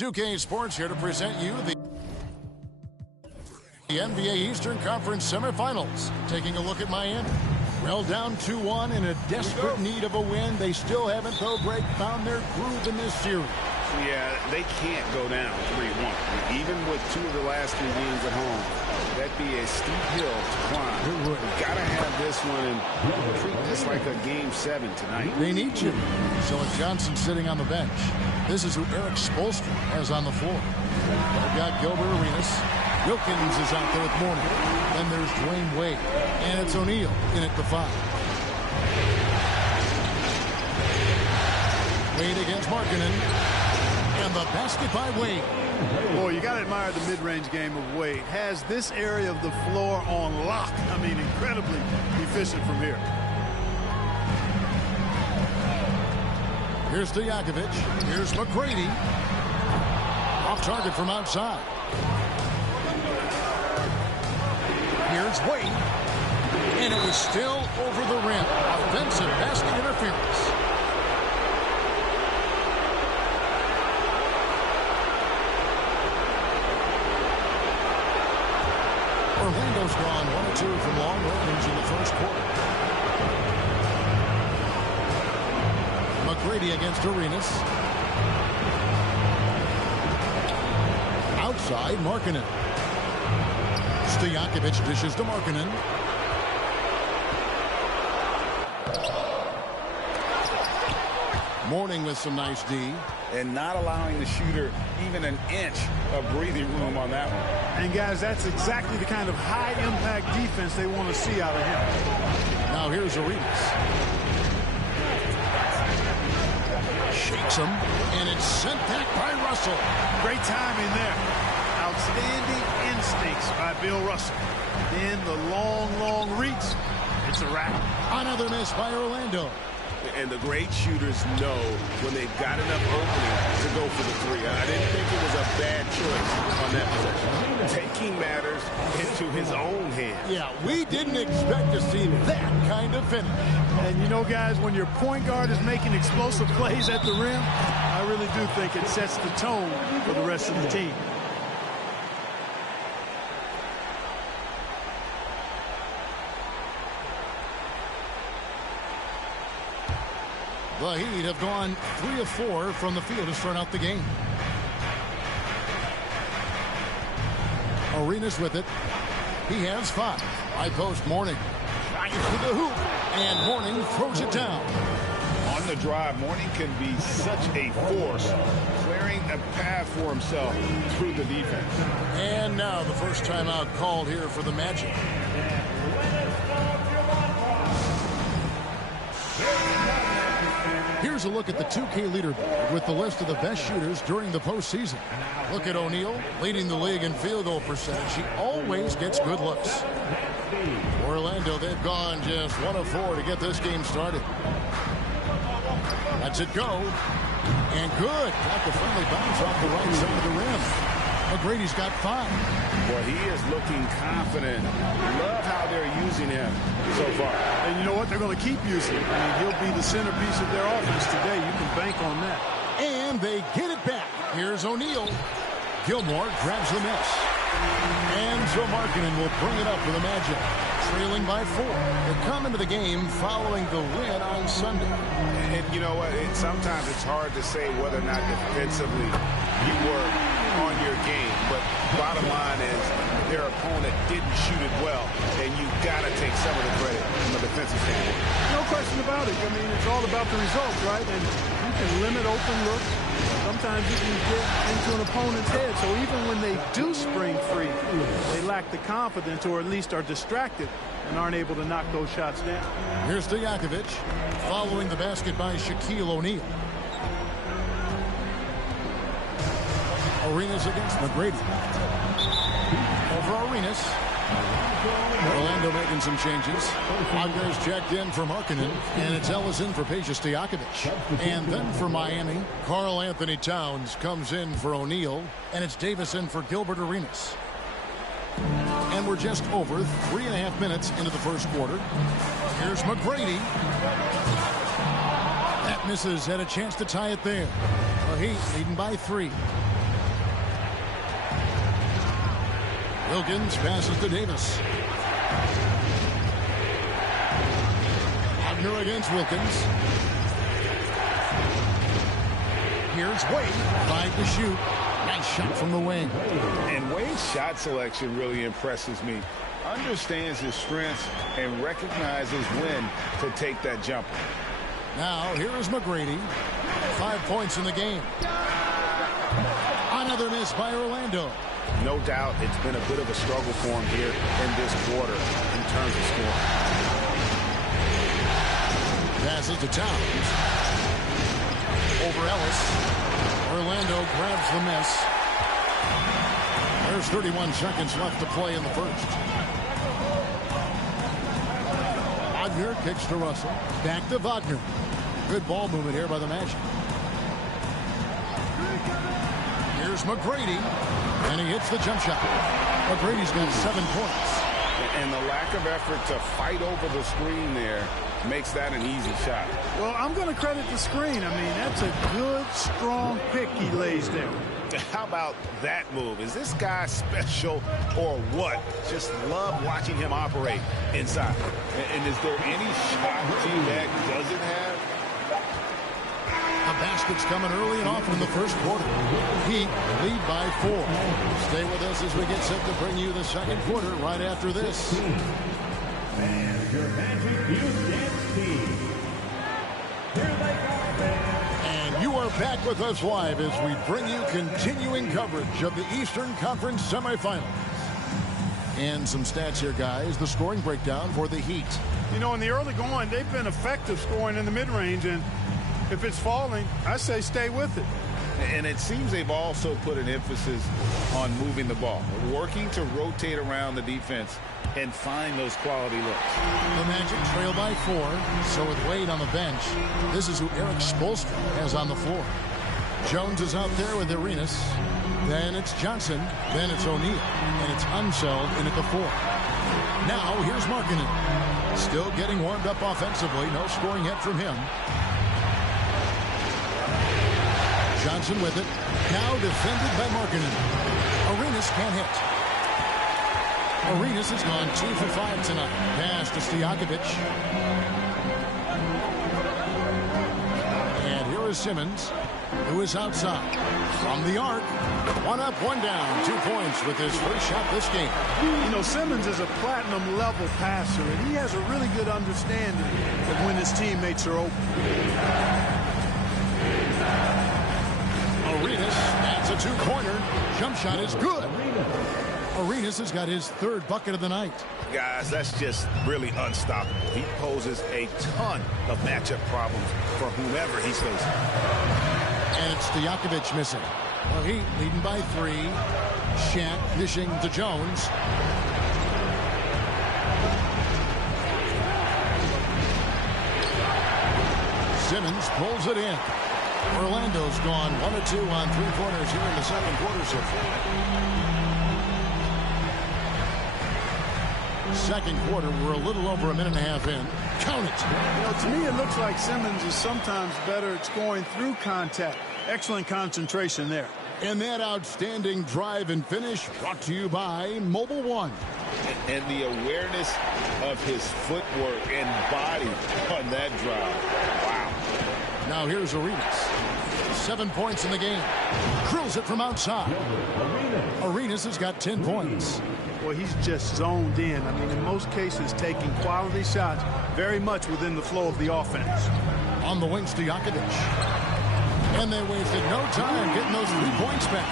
2K Sports here to present you the NBA Eastern Conference semifinals. Taking a look at Miami. Well, down 2-1 in a desperate need of a win. They still haven't, though, Greg, found their groove in this series. Yeah, they can't go down 3-1. Even with 2 of the last 3 games at home, that'd be a steep hill to climb. We've got to have this one and treat this like a Game 7 tonight. They need you. So it's Johnson sitting on the bench. This is who Eric Spoelstra has on the floor. They've got Gilbert Arenas. Wilkins is out there with Mourning. Then there's Dwayne Wade. And it's O'Neal in at the 5. Wade against Markkanen. And the basket by Wade. Boy, you got to admire the mid-range game of Wade. Has this area of the floor on lock. I mean, incredibly efficient from here. Here's Stojakovic. Here's McGrady. Off target from outside. Here's Wade. And it was still over the rim. Offensive basket interference. Orlando's gone 1-2 from long range in the first quarter. McGrady against Arenas. Outside, Markkanen. Stojakovic dishes to Markkanen. Mourning with some nice D. And not allowing the shooter even an inch of breathing room on that one. And, guys, that's exactly the kind of high-impact defense they want to see out of him. Now here's Arenas. Shakes him, and it's sent back by Russell. Great timing there. Outstanding instincts by Bill Russell. Then the long reach. It's a wrap. Another miss by Orlando. And the great shooters know when they've got enough opening to go for the 3. I didn't think it was a bad choice on that possession. Taking matters into his own hands. Yeah, we didn't expect to see that kind of finish. And you know, guys, when your point guard is making explosive plays at the rim, I really do think it sets the tone for the rest of the team. The Heat have gone 3 of 4 from the field to start out the game. Arenas with it. He has 5. High post, Mourning. Drives to the hoop. And Mourning throws it down. On the drive, Mourning can be such a force, clearing a path for himself through the defense. And now the first timeout called here for the Magic. Here's a look at the 2K leaderboard with the list of the best shooters during the postseason. Look at O'Neal leading the league in field goal percentage. He always gets good looks. Orlando, they've gone just 1 of 4 to get this game started. Lets it go. And good. Got the friendly bounce off the right side of the rim. McGrady's got 5. Well, he is looking confident. Love how they're using him so far. And you know what? They're going to keep using him. I mean, he'll be the centerpiece of their offense today. You can bank on that. And they get it back. Here's O'Neal. Gilmore grabs the miss. And Joe Markkanen will bring it up for the Magic, trailing by 4. They come into the game following the win on Sunday. And you know what? Sometimes it's hard to say whether or not defensively you were on your game. But bottom line is their opponent didn't shoot it well, and you've got to take some of the credit from a defensive standpoint. No question about it. I mean, it's all about the results, right? And you can limit open looks. Sometimes you can get into an opponent's head. So even when they do spring free, they lack the confidence or at least are distracted and aren't able to knock those shots down. Here's Stojakovic following the basket by Shaquille O'Neal. Arenas against McGrady. Over Arenas. Orlando making some changes. Wagner's checked in for Markkanen, and it's Ellison for Peja Stojakovic. And then for Miami, Karl Anthony Towns comes in for O'Neal, and it's Davis in for Gilbert Arenas. And we're just over 3.5 minutes into the first quarter. Here's McGrady. That misses. Had a chance to tie it there. The Heat leading by 3. Wilkins passes to Davis. Wagner against Wilkins. Here's Wade. 5 to shoot. Nice shot from the wing. And Wade's shot selection really impresses me. Understands his strengths and recognizes when to take that jumper. Now, here is McGrady. 5 points in the game. Another miss by Orlando. No doubt it's been a bit of a struggle for him here in this quarter in terms of scoring. Passes to Towns. Over Ellis. Orlando grabs the miss. There's 31 seconds left to play in the first. Wagner kicks to Russell. Back to Wagner. Good ball movement here by the Magic. Here's McGrady. And he hits the jump shot. McGrady's got 7 points. And the lack of effort to fight over the screen there makes that an easy shot. Well, I'm going to credit the screen. I mean, that's a good, strong pick he lays there. How about that move? Is this guy special or what? Just love watching him operate inside. And is there any shot T-Mac doesn't have? The basket's coming early and often in the first quarter. Heat lead by 4. Stay with us as we get set to bring you the second quarter right after this. And you are back with us live as we bring you continuing coverage of the Eastern Conference semifinals. And some stats here, guys. The scoring breakdown for the Heat. You know, in the early going, they've been effective scoring in the mid-range, and if it's falling, I say stay with it. And it seems they've also put an emphasis on moving the ball, working to rotate around the defense and find those quality looks. The Magic trail by 4. So with Wade on the bench, this is who Erik Spoelstra has on the floor. Jones is out there with Arenas. Then it's Johnson. Then it's O'Neal. And it's Unseld in at the 4. Now here's Markkanen. Still getting warmed up offensively. No scoring yet from him. Johnson with it. Now defended by Markkanen. Arenas can't hit. Arenas has gone 2 for 5 tonight. Pass to Stojakovic. And here is Simmons, who is outside. From the arc. 1 up, 1 down. 2 points with his first shot this game. You know, Simmons is a platinum-level passer, and he has a really good understanding of when his teammates are open. Arenas Two-pointer. Jump shot is good. Arenas has got his third bucket of the night. Guys, that's just really unstoppable. He poses a ton of matchup problems for whomever he's facing. And it's Stojakovic missing. Well, Heat leading by 3. Shaq dishing to Jones. Simmons pulls it in. Orlando's gone 1 of 2 on 3-pointers here in the second quarter so far. Second quarter, we're a little over a minute and a half in. Count it. You know, to me, it looks like Simmons is sometimes better at scoring through contact. Excellent concentration there. And that outstanding drive and finish brought to you by Mobile One. And the awareness of his footwork and body on that drive. Wow. Now here's Arenas. 7 points in the game. Drills it from outside. Arenas has got 10 points. Well, he's just zoned in. I mean, in most cases, taking quality shots very much within the flow of the offense. On the wing, Stojakovic. And they wasted no time getting those 3 points back.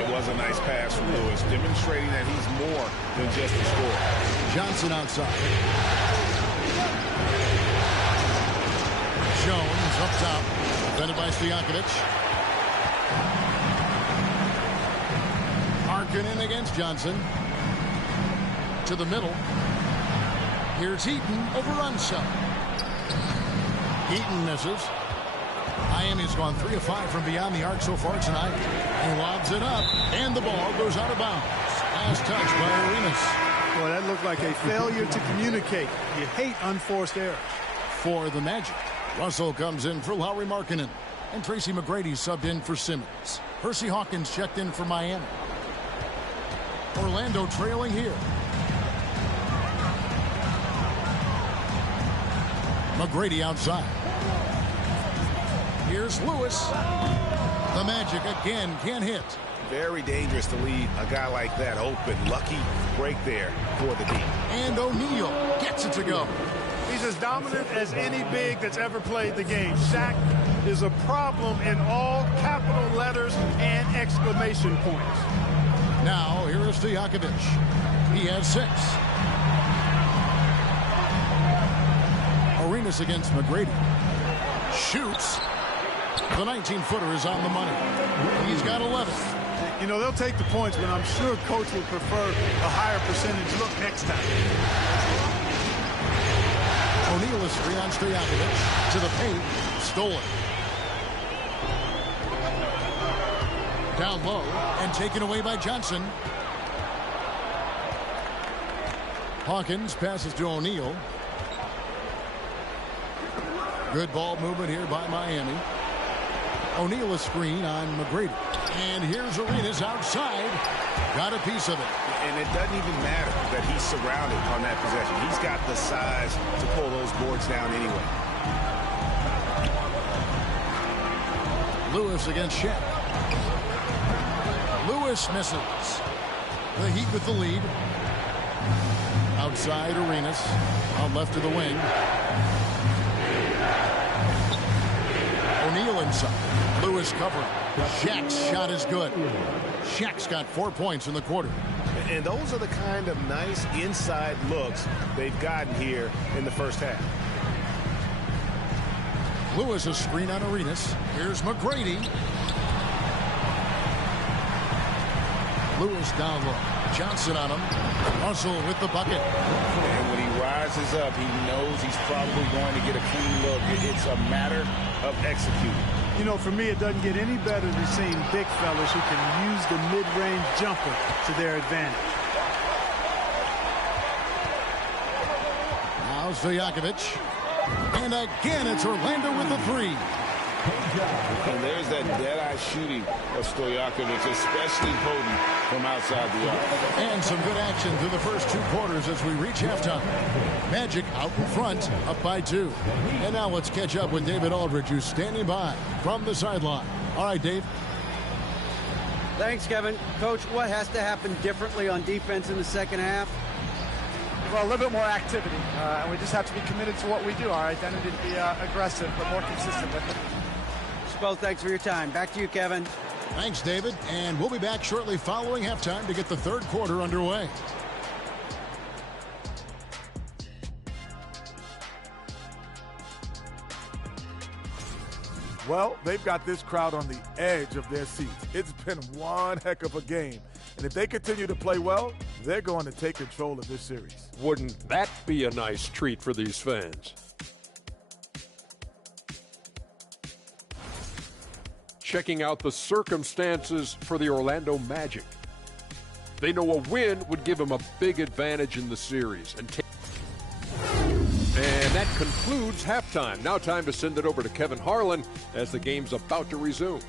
It was a nice pass from Lewis, demonstrating that he's more than just a scorer. Johnson outside. Jones up top. Defended by Stojakovic. Harkin in against Johnson. To the middle. Here's Heaton over Unseld. Heaton misses. Miami's gone 3 of 5 from beyond the arc so far tonight. He lobs it up, and the ball goes out of bounds. Last touch by Arenas. Boy, that looked like a failure to communicate. You hate unforced errors. For the Magic, Russell comes in for Lauri Markkanen. And Tracy McGrady subbed in for Simmons. Percy Hawkins checked in for Miami. Orlando trailing here. McGrady outside. Here's Lewis. The Magic again can't hit. Very dangerous to leave a guy like that open. Lucky break there for the team. And O'Neal gets it to go. He's as dominant as any big that's ever played the game. Shaq is a problem in all capital letters and exclamation points. Now, here is Stojakovic. He has 6. Arenas against McGrady. Shoots. The 19-footer is on the money. He's got 11. You know, they'll take the points, but I'm sure coach will prefer a higher percentage look next time. O'Neal is free on Stojakovic. To the paint. Stolen. Down low and taken away by Johnson. Hawkins passes to O'Neal. Good ball movement here by Miami. O'Neal a screen on McGrady. And here's Arenas outside. Got a piece of it. And it doesn't even matter that he's surrounded on that possession. He's got the size to pull those boards down anyway. Lewis against Shaq. Lewis misses. The Heat with the lead. Outside Arenas. Out left of the wing. O'Neal inside. Lewis covering. Shaq's shot is good. Shaq's got 4 points in the quarter. And those are the kind of nice inside looks they've gotten here in the first half. Lewis a screen on Arenas. Here's McGrady. Lewis down low. Johnson on him. Russell with the bucket. And when he rises up, he knows he's probably going to get a clean look. It's a matter of executing. You know, for me, it doesn't get any better than seeing big fellas who can use the mid-range jumper to their advantage. Now Stojakovic. And again, it's Orlando with the 3. And there's that dead-eye shooting of Stojakovic, especially potent from outside the arc. And some good action through the first 2 quarters as we reach halftime. Magic out in front, up by 2. And now let's catch up with David Aldridge, who's standing by from the sideline. All right, Dave. Thanks, Kevin. Coach, what has to happen differently on defense in the second half? Well, a little bit more activity. And we just have to be committed to what we do. Our identity to be aggressive, but more consistent with it. Well, thanks for your time. Back to you, Kevin. Thanks, David. And we'll be back shortly following halftime to get the third quarter underway. Well, they've got this crowd on the edge of their seats. It's been one heck of a game. And if they continue to play well, they're going to take control of this series. Wouldn't that be a nice treat for these fans? Checking out the circumstances for the Orlando Magic. They know a win would give them a big advantage in the series. And that concludes halftime. Now time to send it over to Kevin Harlan as the game's about to resume.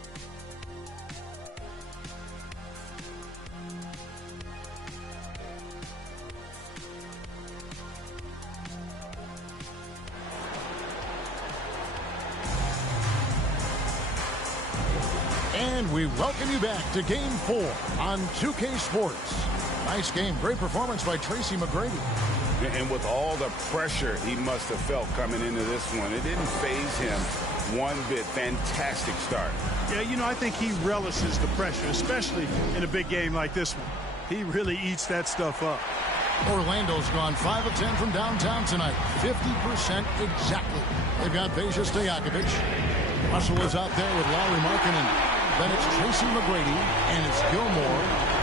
And we welcome you back to Game 4 on 2K Sports. Nice game. Great performance by Tracy McGrady. And with all the pressure he must have felt coming into this one, it didn't faze him one bit. Fantastic start. Yeah, you know, I think he relishes the pressure, especially in a big game like this one. He really eats that stuff up. Orlando's gone 5 of 10 from downtown tonight. 50% exactly. They've got Peja Stojakovic. Russell is out there with Lauri Markkanen. Then it's Tracy McGrady, and it's Gilmore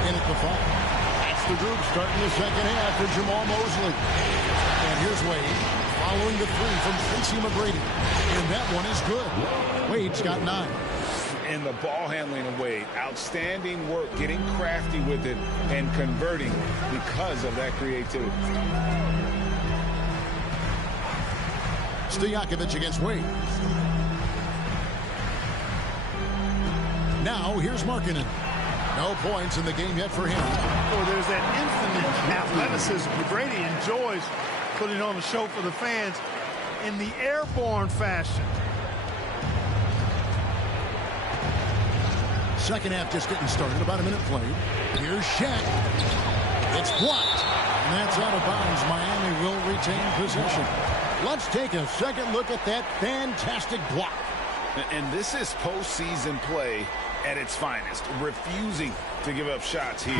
in at the 5. That's the group starting the second half for Jamal Mosley. And here's Wade following the 3 from Tracy McGrady. And that one is good. Wade's got 9. And the ball handling of Wade. Outstanding work, getting crafty with it and converting because of that creativity. Stojakovic against Wade. Now, here's Markkanen. No points in the game yet for him. Oh, there's that infinite athleticism. McGrady enjoys putting on a show for the fans in the airborne fashion. Second half just getting started. About a minute played. Here's Shaq. It's blocked. And that's out of bounds. Miami will retain possession. Let's take a second look at that fantastic block. And this is postseason play at its finest, refusing to give up shots here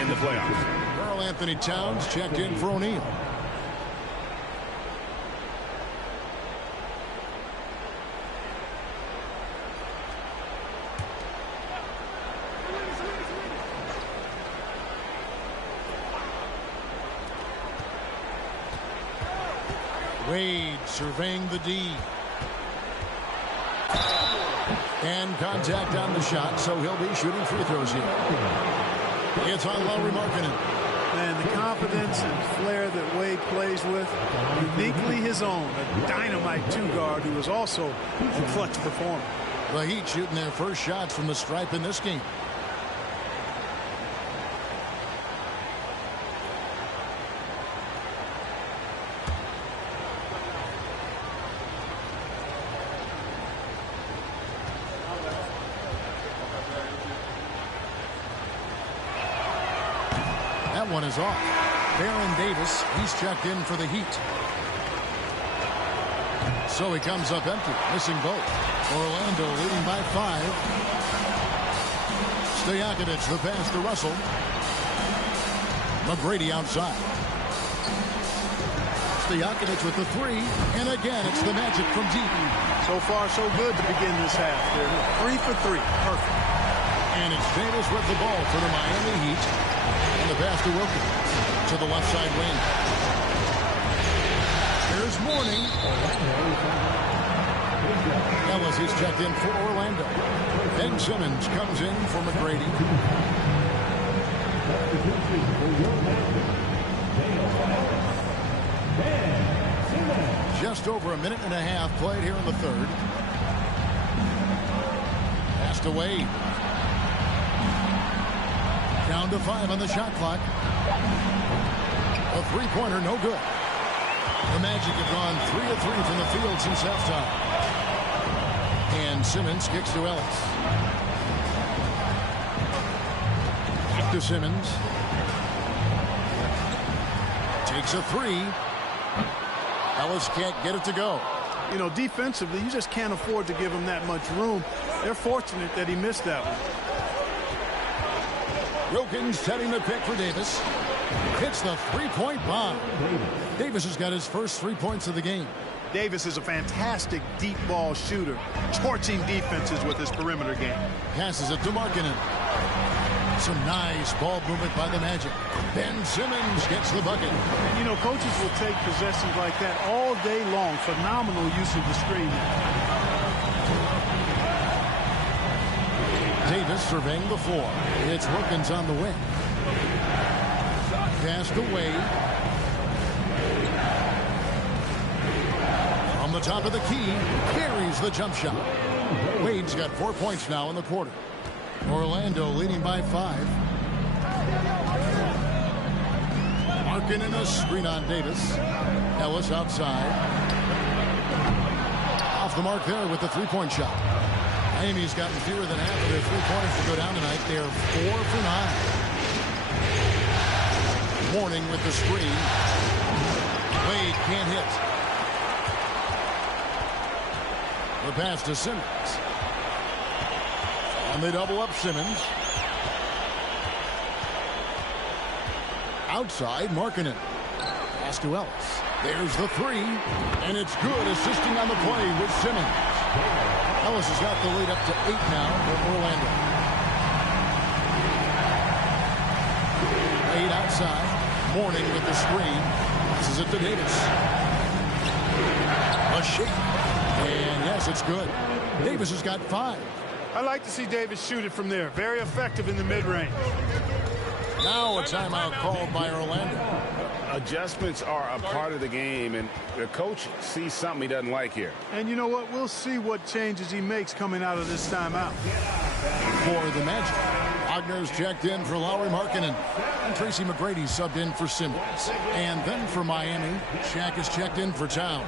in the playoffs. Karl Anthony Towns checked in for O'Neal. Wade surveying the D. And contact on the shot, so he'll be shooting free throws here. It's on Lauri Markkanen. And the confidence and flair that Wade plays with, uniquely his own. A dynamite two-guard who is also a clutch performer. The Heat shooting their first shots from the stripe in this game. That one is off. Baron Davis, he's checked in for the Heat. So he comes up empty, missing both. Orlando leading by 5. Stojakovic, the pass to Russell. McGrady outside. Stojakovic with the 3. And again, it's the Magic from deep. So far, so good to begin this half. They're 3 for 3. Perfect. And it's Davis with the ball for the Miami Heat. And the pass to Wilkins to the left side wing. Here's Mourning. Ellis is checked in for Orlando. Ben Simmons comes in for McGrady. Just over a minute and a half played here in the third. Pass to Wade. Down to 5 on the shot clock. A three-pointer, no good. The Magic have gone 3 of 3 from the field since halftime. And Simmons kicks to Ellis. Back to Simmons. Takes a 3. Ellis can't get it to go. You know, defensively, you just can't afford to give him that much room. They're fortunate that he missed that one. Wilkins setting the pick for Davis. Hits the three-point bomb. Davis has got his first 3 points of the game. Davis is a fantastic deep ball shooter, torching defenses with his perimeter game. Passes it to Markkanen. Some nice ball movement by the Magic. Ben Simmons gets the bucket. And, you know, coaches will take possessions like that all day long. Phenomenal use of the screen. Davis surveying the floor. It's Wilkins on the wing. Passed away. From the top of the key, carries the jump shot. Wade's got 4 points now in the quarter. Orlando leading by 5. Markkanen a screen on Davis. Ellis outside. Off the mark there with the three-point shot. Miami's gotten fewer than half of their three-pointers to go down tonight. They're 4 for 9. Mourning with the screen. Wade can't hit. The pass to Simmons. And they double up Simmons. Outside, Markkanen. Pass to Ellis. There's the three. And it's good, assisting on the play with Simmons. Ellis has got the lead up to 8 now for Orlando. Wade outside. Mourning with the screen. Passes it to Davis. A shake. And yes, it's good. Davis has got 5. I like to see Davis shoot it from there. Very effective in the mid-range. Now a timeout called by Orlando. Adjustments are a part of the game, and the coach sees something he doesn't like here. And you know what? We'll see what changes he makes coming out of this timeout. For the Magic, Wagner's checked in for Lauri Markkanen. And Tracy McGrady subbed in for Simmons. And then for Miami, Shaq is checked in for Towns.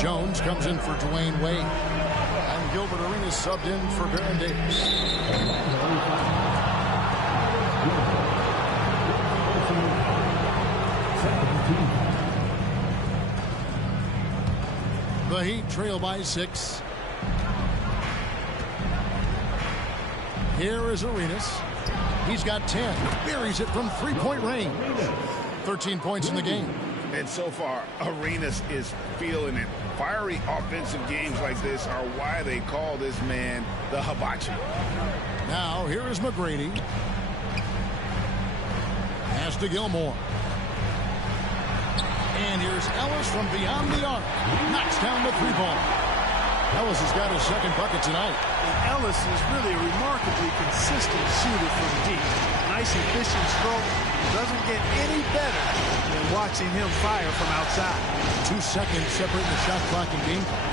Jones comes in for Dwayne Wade. And Gilbert Arenas subbed in for Baron Davis. The Heat trail by 6. Here is Arenas. He's got 10. Buries it from three-point range. 13 points in the game. And so far, Arenas is feeling it. Fiery offensive games like this are why they call this man the hibachi. Now, here is McGrady. Pass to Gilmore. And here's Ellis from beyond the arc. Knocks down the three ball. Ellis has got his second bucket tonight. And Ellis is really a remarkably consistent shooter from deep. Nice efficient stroke. Doesn't get any better than watching him fire from outside. 2 seconds separating the shot clock and game clock.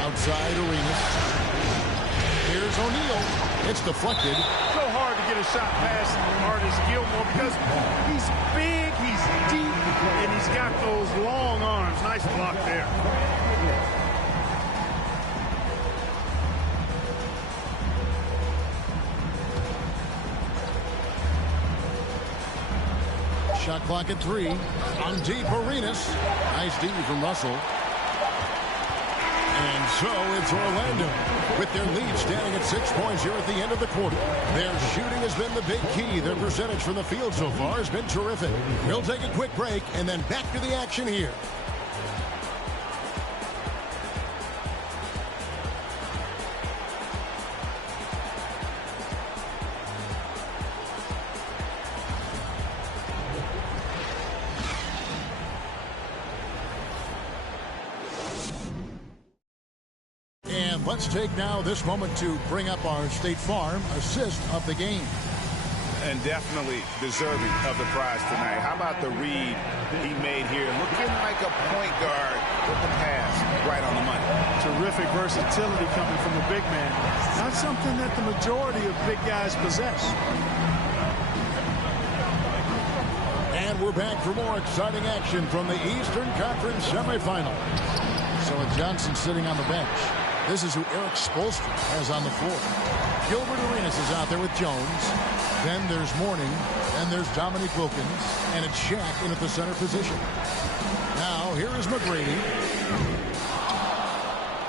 Outside Arenas. Here's O'Neal. It's deflected. So hard to get a shot past Artis Gilmore because he's big, he's deep, and he's got those long arms. Nice block there. Shot clock at 3. On deep, Arenas. Nice D from Russell. And so it's Orlando with their lead standing at 6 points here at the end of the quarter. Their shooting has been the big key. Their percentage from the field so far has been terrific. We'll take a quick break and then back to the action here. Let's take now this moment to bring up our State Farm assist of the game. And definitely deserving of the prize tonight. How about the read he made here? Looking like a point guard with the pass right on the money. Terrific versatility coming from a big man. Not something that the majority of big guys possess. And we're back for more exciting action from the Eastern Conference semifinal. So with Johnson sitting on the bench, this is who Erik Spoelstra has on the floor. Gilbert Arenas is out there with Jones. Then there's Mourning. And there's Dominique Wilkins. And it's Shaq in at the center position. Now, here is McGrady.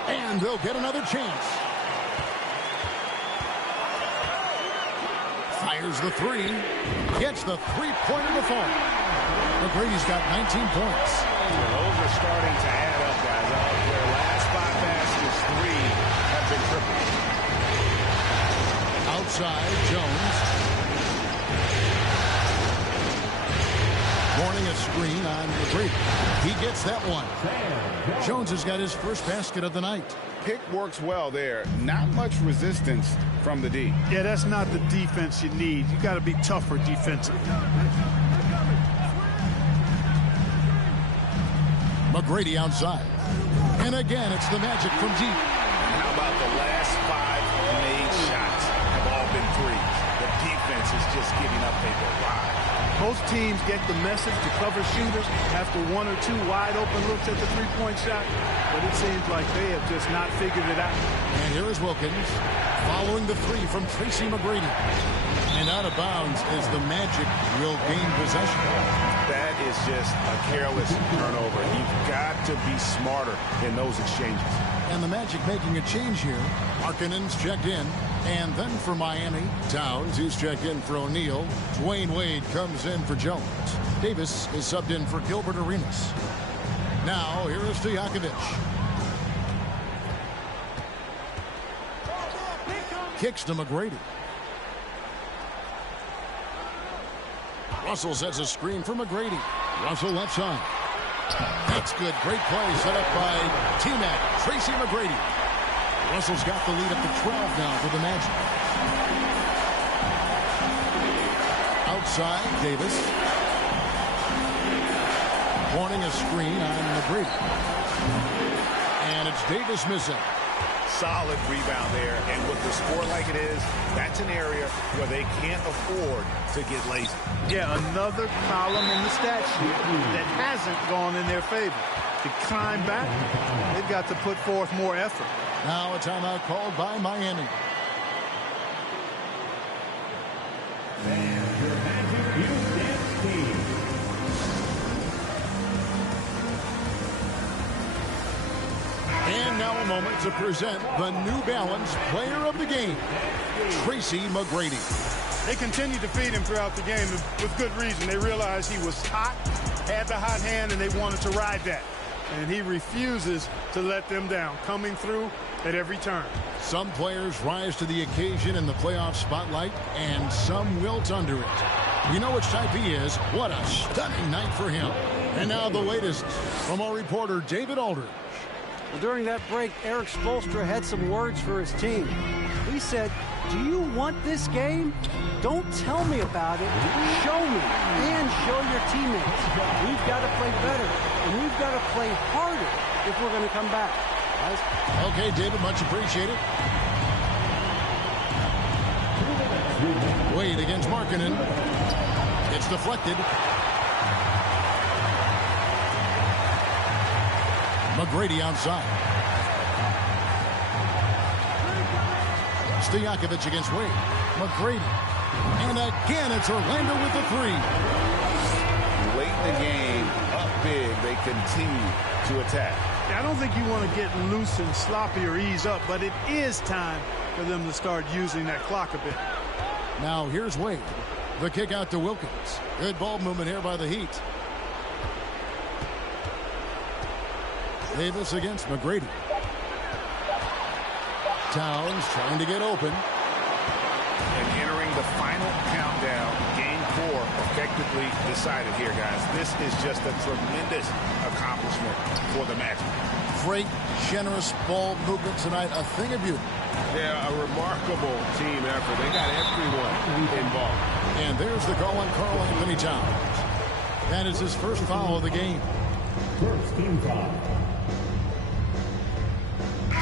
And they'll get another chance. Fires the three. Gets the three-pointer to fall. McGrady's got 19 points. Those are starting to add up, guys. Their last 5 baskets, 3 have been tripled. Outside, Jones. Warning a screen on McGrady. He gets that one. Jones has got his first basket of the night. Pick works well there. Not much resistance from the D. Yeah, that's not the defense you need. You got to be tougher defensively. McGrady outside. And again, it's the Magic from deep. How about the last 5 made shots have all been threes? The defense is just giving up a lot. Most teams get the message to cover shooters after 1 or 2 wide-open looks at the three-point shot, but it seems like they have just not figured it out. And here is Wilkins following the three from Tracy McGrady. And out of bounds as the Magic will gain possession. That is just a careless turnover. You've got to be smarter in those exchanges. And the Magic making a change here. Markkanen's checked in. And then for Miami, Towns, who's checked in for O'Neal. Dwayne Wade comes in for Jones. Davis is subbed in for Gilbert Arenas. Now, here is Stojakovic. Kicks to McGrady. Russell sets a screen for McGrady. Russell left side. That's good. Great play set up by T-Mac, Tracy McGrady. Russell's got the lead up to 12 now for the Magic. Outside, Davis. Wanting a screen on McGrady. And it's Davis missing. Solid rebound there, and with the score like it is, that's an area where they can't afford to get lazy. Yeah, another column in the stat sheet that hasn't gone in their favor. To climb back, they've got to put forth more effort. Now a timeout called by Miami. And now a moment to present the New Balance Player of the Game, Tracy McGrady. They continued to feed him throughout the game with good reason. They realized he was hot, had the hot hand, and they wanted to ride that. And he refuses to let them down, coming through at every turn. Some players rise to the occasion in the playoff spotlight, and some wilt under it. We know which type he is. What a stunning night for him. And now the latest from our reporter, David Aldridge. Well, during that break, Eric Spoelstra had some words for his team. He said, "Do you want this game? Don't tell me about it. Show me and show your teammates. We've got to play better, and we've got to play harder if we're going to come back." Guys. Okay, David, much appreciated. Wade against Markkanen. It's deflected. McGrady outside. Stojakovic against Wade. McGrady. And again, it's Orlando with the three. Late in the game, up big, they continue to attack. I don't think you want to get loose and sloppy or ease up, but it is time for them to start using that clock a bit. Now here's Wade. The kick out to Wilkins. Good ball movement here by the Heat. Davis against McGrady. Towns trying to get open. And entering the final countdown, game 4 effectively decided here, guys. This is just a tremendous accomplishment for the Magic. Great, generous ball movement tonight. A thing of beauty. Yeah, a remarkable team effort. They got everyone involved. And there's the call on Karl Anthony Towns. That is his first foul of the game. First team foul.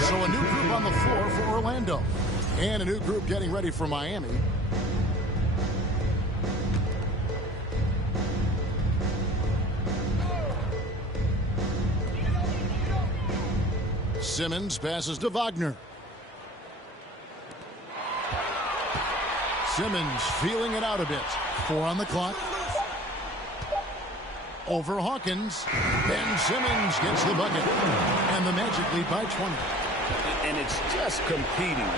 So a new group on the floor for Orlando. And a new group getting ready for Miami. Simmons passes to Wagner. Simmons feeling it out a bit. 4 on the clock. Over Hawkins. Ben Simmons gets the bucket. And the Magic lead by 20. And it's just competing,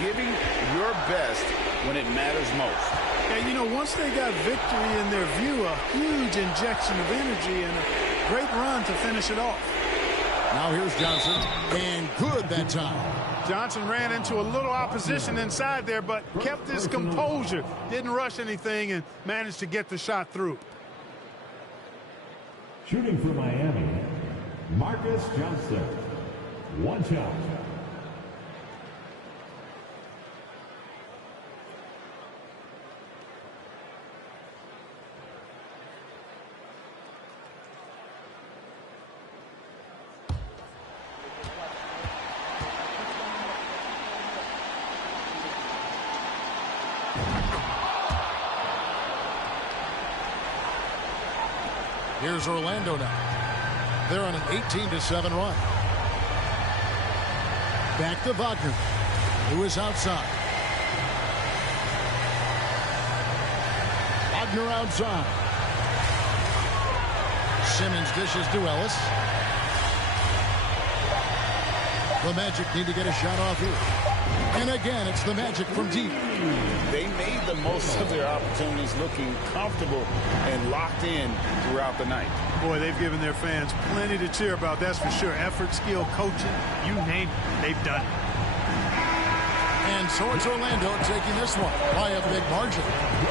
giving your best when it matters most. Yeah, once they got victory in their view, a huge injection of energy and a great run to finish it off. Now here's Johnson, and good that time. Johnson ran into a little opposition inside there, but kept his composure, didn't rush anything, and managed to get the shot through. Shooting for Miami, Marcus Johnson. One shot. Here's Orlando now. They're on an 18-7 run. Back to Wagner, who is outside. Wagner outside. Simmons dishes to Ellis. The Magic need to get a shot off here. And again, it's the Magic from deep. They made the most of their opportunities, looking comfortable and locked in throughout the night. Boy, they've given their fans plenty to cheer about, that's for sure. Effort, skill, coaching, you name it, they've done it. And so it's Orlando taking this one by a big margin.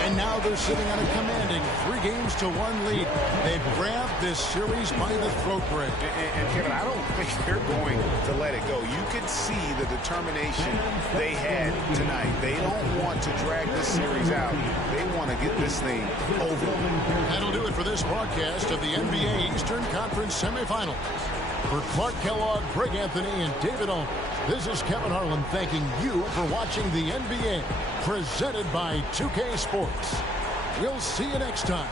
And now they're sitting on a commanding 3-1 lead. They've grabbed this series by the throat, Greg. And Kevin, I don't think they're going to let it go. You could see the determination they had tonight. They don't want to drag this series out. They want to get this thing over. That'll do it for this broadcast of the NBA Eastern Conference semifinals. For Clark Kellogg, Greg Anthony, and David Olney, this is Kevin Harlan thanking you for watching the NBA presented by 2K Sports. We'll see you next time